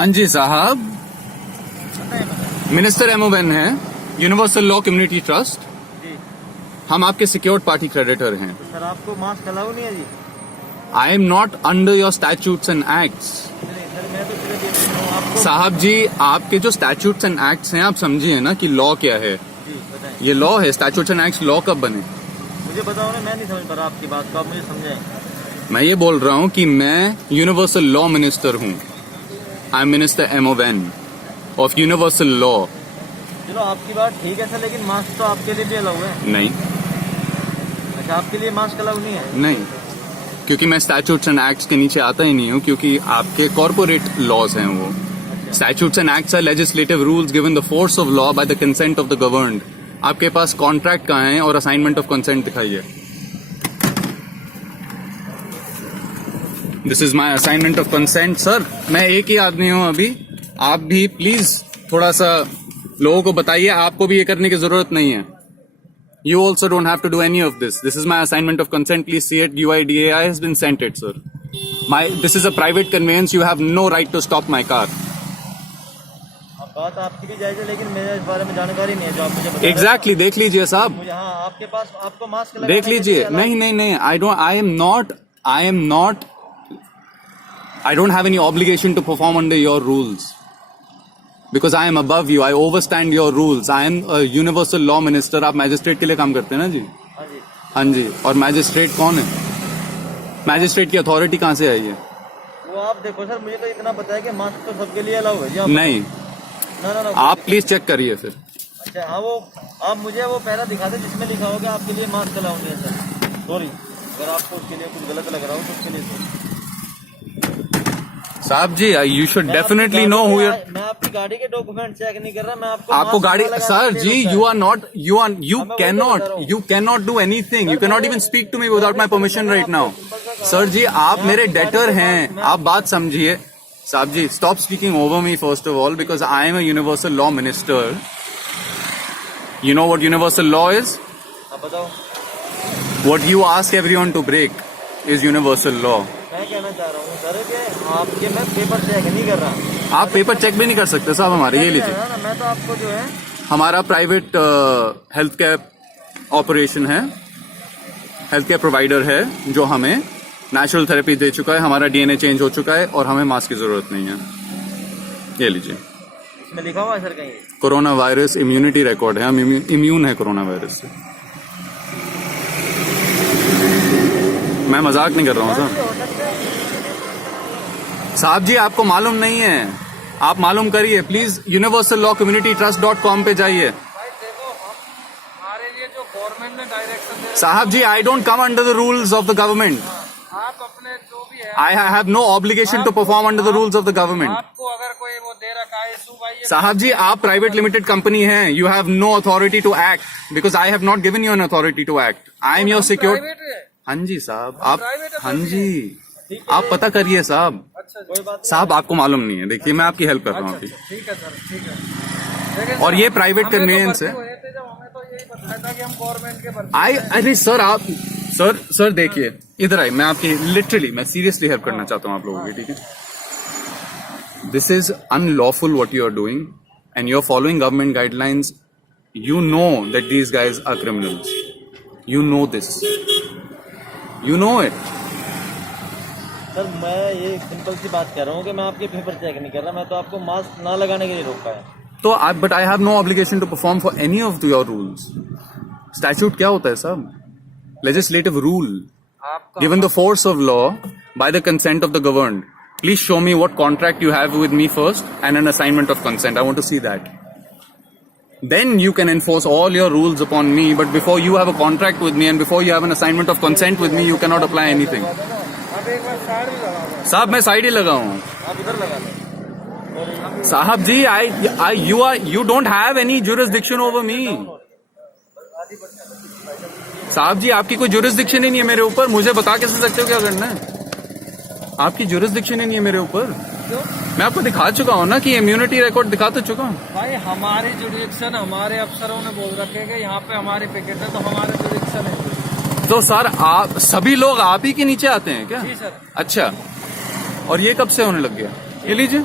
हाँ जी साहब, मिनिस्टर एमओवेन है, यूनिवर्सल लॉ कम्युनिटी ट्रस्ट। जी हम आपके सिक्योर्ड पार्टी क्रेडिटर हैं। तो सर आपको मास्क अलाउ नहीं है जी? I am not under your statutes and acts. नहीं सर, मैं तो सिर्फ ये पूछ रहा हूँ आपको। साहब जी, आपके जो स्टैट्यूट्स एंड एक्ट्स हैं, आप समझिए ना कि लॉ क्या है। जी बताएं। ये लॉ है, स्टैट्यूट्स एंड एक्ट्स लॉ कब बने? मुझे बताओ ना, मैं नहीं समझ पा रहा आपकी बात को, आप मुझे समझाएं। मैं ये बोल रहा हूँ कि मैं यूनिवर्सल लॉ मिनिस्टर हूँ। आई एम मिनिस्टर एमओवेन ऑफ यूनिवर्सल लॉ। चलो आपकी बात ठीक है सर, लेकिन मास्क तो आपके लिए भी अलाउ है। नहीं अच्छा, आपके लिए मास्क अलाउ नहीं है? नहीं, क्योंकि मैं स्टैट्यूट्स एंड एक्ट्स के नीचे आता ही नहीं हूँ, क्योंकि आपके कॉर्पोरेट लॉज हैं वो। Statutes and acts are legislative rules given the force of law by the consent of the governed. आपके पास कॉन्ट्रैक्ट कहाँ है और असाइनमेंट ऑफ कंसेंट दिखाइए। This is my assignment of consent. Sir, मैं एक ही आदमी हूँ अभी, आप भी प्लीज थोड़ा सा लोगों को बताइए, आपको भी ये करने की जरूरत नहीं है। You also don't have to do any of this. This is my assignment of consent. Please see it. UIDAI has been sent it, sir. This is a private conveyance. You have no right to stop my car. अब बात आपकी भी जायज है, लेकिन मेरे इस बारे में जानकारी नहीं है जो आप मुझे बता रहे हैं। Exactly. देख लीजिए साहब, मुझे हाँ, आपके पास आपको मास्क लगाने देख के लिए लीजिए। allow- नहीं नहीं नहीं, I don't have any obligation to perform under your rules. Because I am above you. I overstand your rules. I am a universal law minister. आप मैजिस्ट्रेट के लिए काम करते हैं ना जी? हाँ जी। हाँ जी। और मैजिस्ट्रेट कौन है? मैजिस्ट्रेट की अथॉरिटी कहाँ से आई है? वो आप देखो सर, मुझे तो इतना पता है कि मास्क तो सबके लिए अलाउ है जी। आप नहीं, ना आप प्लीज चेक करिए फिर। अच्छा हाँ, वो आप मुझे वो पहला दिखा दे जिसमें लिखा होगा आपके लिए मास्क अलाउ नहीं है सर। सॉरी, अगर आपको उसके लिए कुछ गलत लग रहा हो तो उसके लिए sorry। साहब जी, यू शुड मैं डेफिनेटली आपकी नो हु गाड़ी के- मैं आपकी गाड़ी के डॉक्यूमेंट चेक नहीं कर रहा, मैं आपको गाड़ी। मास्क सर लगाने के जी, लिए रोका यू है। आर नॉट, you मैं वही तो बता रहा हूँ। Can not do anything. You can not even speak to me without my permission right now. Sir जी, आप मेरे डेटर हैं, आप बात समझिए। साहब जी, stop speaking over me first of all, because I am a universal law minister. You know what universal law is? आप बताओ। What you ask everyone to break is universal law. मैं कहना चाह रहा हूँ सर कि आपके मैं पेपर चेक नहीं कर रहा। आप पेपर चेक भी नहीं कर सकते साहब हमारे। ये लीजिए, ना, मैं तो आपको जो है हमारा प्राइवेट हेल्थ केयर ऑपरेशन है, हेल्थ केयर प्रोवाइडर है, जो हमें नेचुरल थेरेपी दे चुका है। हमारा डीएनए चेंज हो चुका है और हमें मास्क की जरूरत नहीं है। ये लीजिए, इसमें लिखा हुआ है सर कहीं? कोरोना वायरस इम्यूनिटी रिकॉर्ड है, हम इम्यून है कोरोना वायरस से। मैं मजाक नहीं कर रहा हूँ सर। साहब जी, आपको मालूम नहीं है, आप मालूम करिए प्लीज। यूनिवर्सल लॉ कम्युनिटी ट्रस्ट.com पे जाइए। भाई देखो, हमारे लिए जो गवर्नमेंट ने डायरेक्शन दे साहब जी, I don't come under the rules of the government. आप अपने जो भी है I have no obligation to perform under the rules of the government. आपको अगर कोई वो दे रखा है इशू भाई, साहब जी, आप प्राइवेट लिमिटेड कंपनी हैं। You have no authority to act because I have not given you an authority to act. I am your secure. हाँ जी साहब, आप हाँ जी, आप पता करिए साहब। अच्छा कोई बात साहब, आपको मालूम नहीं है। देखिए, मैं आपकी हेल्प कर रहा हूँ अभी। ठीक है सर, ठीक है। और ये प्राइवेट कन्वेंस है। हमें तो यही बताया था कि हम गवर्नमेंट के अरे सर, आप सर देखिए, इधर आइए। मैं आपकी लिटरली, मैं सीरियसली हेल्प करना चाहता हूँ आप लोगों की, ठीक है? This is unlawful what you are doing and you are following government guidelines. You know that these guys are criminals. You know this, you know it. Sir मैं ये सिंपल सी बात कह रहा हूँ कि मैं आपके पेपर चेक नहीं कर रहा, मैं तो आपको मास्क ना लगाने के लिए रोका है। तो but I have no obligation to perform for any of your rules. Statute क्या होता है साहब? लेजिस्लेटिव रूल आपका given the force of law by the consent of the governed. Please show me what contract you have with me first and an assignment of consent. I want to see that. Then you can enforce all your rules upon me, but before you have a contract with me and before you have an assignment of consent with me, you cannot apply anything. आप एक बार side भी लगा, साहब, मैं side ही लगा हूँ। आप इधर लगा लो। साहब जी, you don't have any jurisdiction over me. साहब जी, आपकी कोई जुरिस्डिक्शन ही नहीं है मेरे ऊपर। मुझे बता कैसे सकते हो क्या करना है? आपकी जुरिस्डिक्शन ही नहीं है मेरे ऊपर। क्यों? मैं आपको दिखा चुका हूँ ना कि इम्यूनिटी रिकॉर्ड दिखा तो चुका हूँ। भाई हमारी जुडिक्शन हमारे अफसरों ने बोल रखे कि यहाँ पे हमारे पिकेट है, तो हमारे जुडिक्शन है। तो सर, आप सभी लोग आप ही के नीचे आते हैं क्या? जी सर। अच्छा, और ये कब से होने लग गया? ये लीजिए।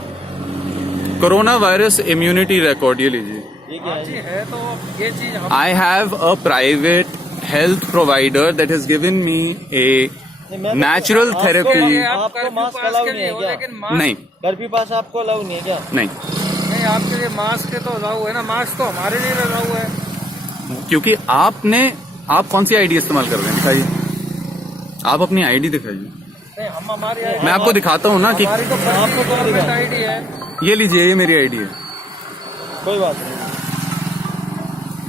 कोरोना वायरस इम्यूनिटी रिकॉर्ड, ये लीजिए। ये क्या है? है तो ये चीज हम I have a private health provider that has given me a नहीं, मैं तो- natural आपको- therapy। आपको कर्फ्यू मास्क पास अलाउ के नहीं लिए है हो, क्या? लेकिन मास्क नहीं कर्फ्यू पास आपको अलाउ नहीं है क्या? नहीं, नहीं, आपके लिए मास्क तो अलाउ है ना, मास्क तो हमारे लिए अलाउ है। क्योंकि आप कौन सी आईडी इस्तेमाल कर रहे हैं, दिखाइए। आप अपनी आईडी दिखाइए। नहीं, हम हमारी मैं आपको दिखाता हूँ ना कि हमारी तो आपको कौन दिखा? आईडी है। ये लीजिए, ये मेरी आईडी है। कोई बात नहीं।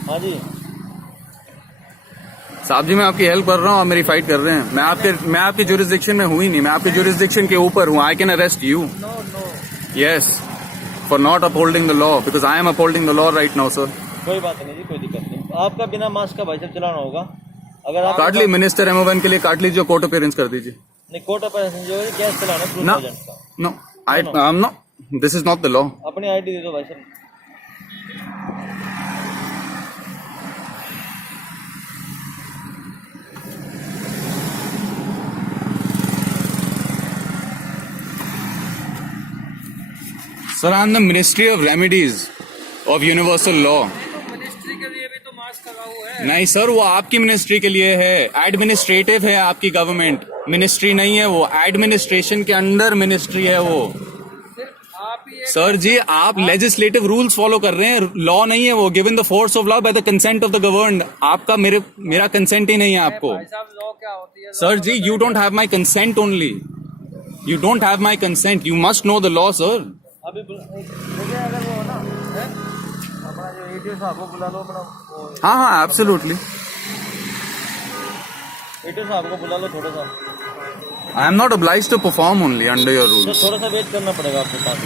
हाँ जी, साहब जी, मैं आपकी हेल्प कर रहा हूँ, आप मेरी फाइट कर रहे हैं। मैं आपके जुरिस्डिक्शन में हूँ ही नहीं, मैं आपके जुरिस्डिक्शन के ऊपर हूँ। I can arrest you, no no, yes, for not upholding the law, because I am upholding the law right now sir. कोई बात नहीं जी, कोई दिक्कत नहीं। आपका बिना मास्क का भाई साहब चलाना होगा। अगर आप काट ली मिनिस्टर एमओवन के लिए, काट लीजिए, कोर्ट अपीयरेंस कर दीजिए। नहीं, कोर्ट ऑपरेशन जो है कैश चलाना है, ना 2000 का। No, I am not, this is not the law. अपनी आईडी दे दो भाई साहब। Sir, I am the Ministry of Remedies of Universal Law. तो मिनिस्ट्री के लिए भी तो मास्क अलाउ है। नहीं सर, वो आपकी मिनिस्ट्री के लिए है, एडमिनिस्ट्रेटिव है आपकी गवर्नमेंट, मिनिस्ट्री नहीं है वो, एडमिनिस्ट्रेशन के अंडर मिनिस्ट्री है वो। सिर्फ आप ही एक सर जी, आप लेजिस्लेटिव रूल्स फॉलो कर रहे हैं, लॉ नहीं है वो, given the force of law by the consent of the governed. आपका मेरा कंसेंट ही नहीं है आपको। भाई साहब, लॉ क्या होती है? Sir ji, you don't have my consent only, you don't have my consent, you must know the law sir. अभी देखिए, अगर वो हो ना हमारा जो एटीओ साहब को बुला लो अपना, हाँ हाँ, एब्सोल्युटली, एटीओ साहब को बुला लो थोड़ा सा। आई am not obliged to perform only under your तो rules. थोड़ा सा वेट करना पड़ेगा आपके पास।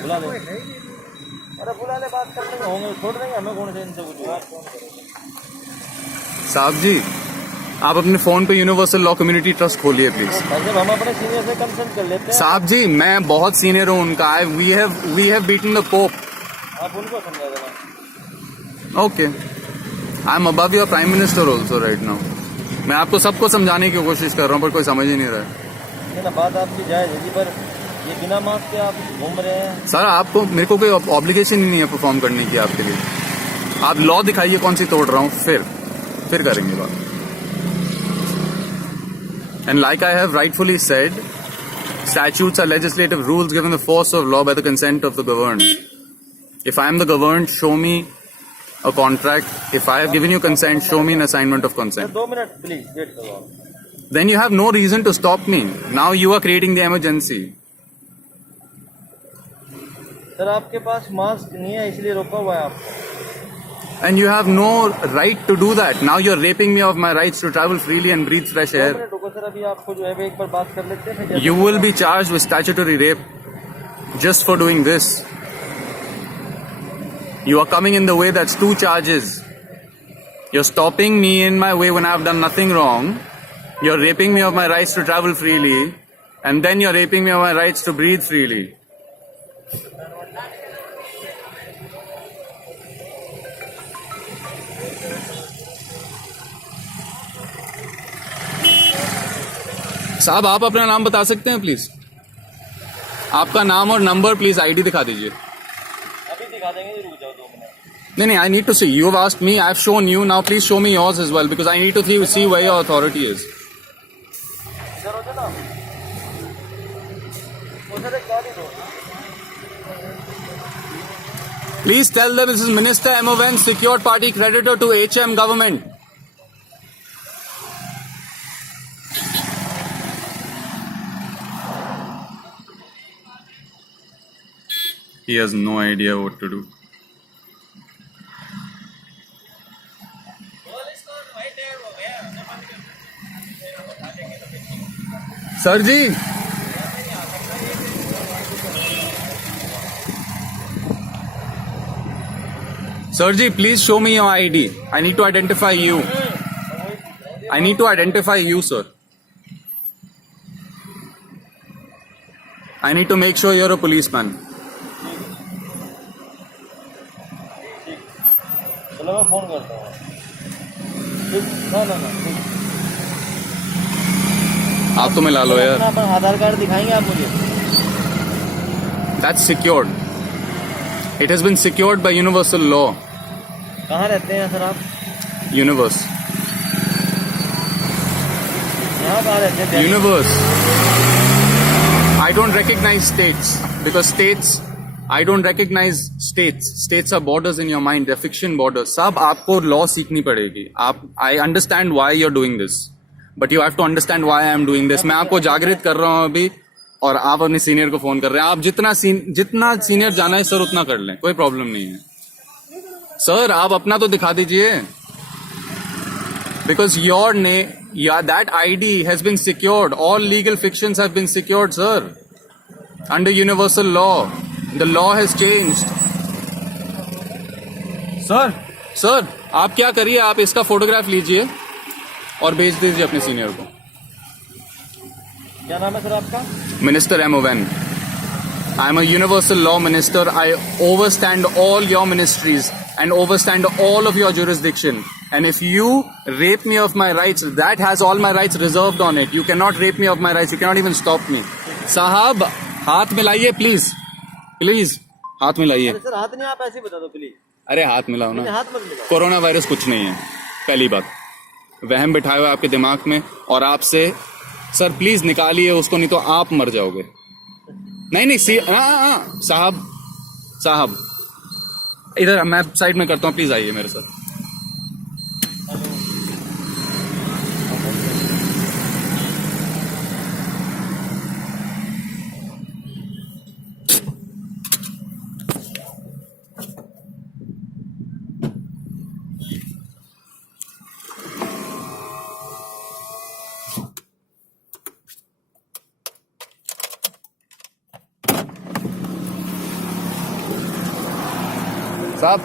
बुला ले, अरे बुला ले, बात कर लेंगे, होंगे, छोड़ देंगे, हमें कौन से इनसे कुछ बात कौन करेगा। साहब जी, आप अपने फोन पे यूनिवर्सल लॉ कम्युनिटी ट्रस्ट खोलिए प्लीज। भाई साहब, हम अपने सीनियर से कंसल्ट कर लेते हैं। साहब जी, मैं बहुत सीनियर हूँ उनका, we have beaten the pope. आप उनको समझा देना। Okay, I am above your prime minister also right now. मैं आपको सबको समझाने की कोशिश कर रहा हूँ, पर कोई समझ ही नहीं रहा है। नहीं ना, बात आपकी जायज है जी, पर ये बिना मास्क के आप घूम रहे हैं। सर, आपको मेरे को कोई ऑब्लिगेशन ही नहीं है परफॉर्म करने की आपके लिए। आप लॉ दिखाइए कौन सी तोड़ रहा हूँ, फिर करेंगे बात। And like I have rightfully said, statutes are legislative rules given the force of law by the consent of the governed. If I am the governed, show me a contract. If I have given you consent, show me an assignment of sir consent. 2 minute please wait करो आप। Then you have no reason to stop me. Now you are creating the emergency. Sir आपके पास mask नहीं है, इसलिए रोका हुआ है आपको। And you have no right to do that. Now you're raping me of my rights to travel freely and breathe fresh 2 air. Minute रुको sir, अभी आपको जो है एक बार बात कर लेते हैं, फिर You will be charged with statutory rape just for doing this. You are coming in the way, that's 2 charges. You're stopping me in my way when I've done nothing wrong. You're raping me of my rights to travel freely. And then you're raping me of my rights to breathe freely. साहब, आप अपना नाम बता सकते हैं please? आपका नाम और नंबर, प्लीज आईडी दिखा दीजिए। अभी दिखा देंगे जी, रुक जाओ 2 मिनट। नहीं, I need to see, you have asked me, I have shown you, now please show me yours as well, because I need to see where your authority is. इधर हो जाओ ना, उधर एक गाड़ी दो। Please tell them this is Minister MON, secured party creditor to HM government. He has no idea what to do. Sir ji, Sir ji, please show me your ID. I need to identify you. I need to identify you, sir. I need to make sure you're a policeman. चलो मैं phone करता हूँ। ठीक, ना ठीक। आप तो मिला लो यार। अपना आधार कार्ड दिखाएंगे आप मुझे? That's secured. It has been secured by universal law. कहाँ रहते हैं सर आप? Universe. यहाँ कहाँ रहते हैं? Delhi? Universe. I don't recognize states because I don't recognize states. States are borders in your mind. They're fiction borders. सब आपको law सीखनी पड़ेगी. I understand why you're doing this, but you have to understand why I am doing this. मैं आपको जागृत कर रहा हूँ अभी, और आप अपने सीनियर को फोन कर रहे हैं. आप जितना सीनियर जाना है सर उतना कर लें, कोई प्रॉब्लम नहीं है. सर आप अपना तो दिखा दीजिए. Because your name, that ID has been secured. All legal fictions have been secured, sir. Under universal law. The law has changed. Sir, आप क्या करिए, आप इसका फोटोग्राफ लीजिए और भेज दीजिए अपने सीनियर को. क्या नाम है सर आपका? Minister M.O.N. I am a universal law minister. I overstand all your ministries and overstand all of your jurisdiction. And if you rape me of my rights, that has all my rights reserved on it. You cannot rape me of my rights. You cannot even stop me. साहब हाथ मिलाइए please, please हाथ मिलाइए. अरे sir हाथ नहीं, आप ऐसे ही बता दो प्लीज. अरे हाथ मिलाओ ना. हाथ मत मिलाओ. कोरोना वायरस कुछ नहीं है. पहली बात, वहम बिठाए हुए आपके दिमाग में, और आपसे सर प्लीज निकालिए उसको, नहीं तो आप मर जाओगे. नहीं साहब इधर मैं साइड में करता हूँ, प्लीज आइए मेरे साथ. साहब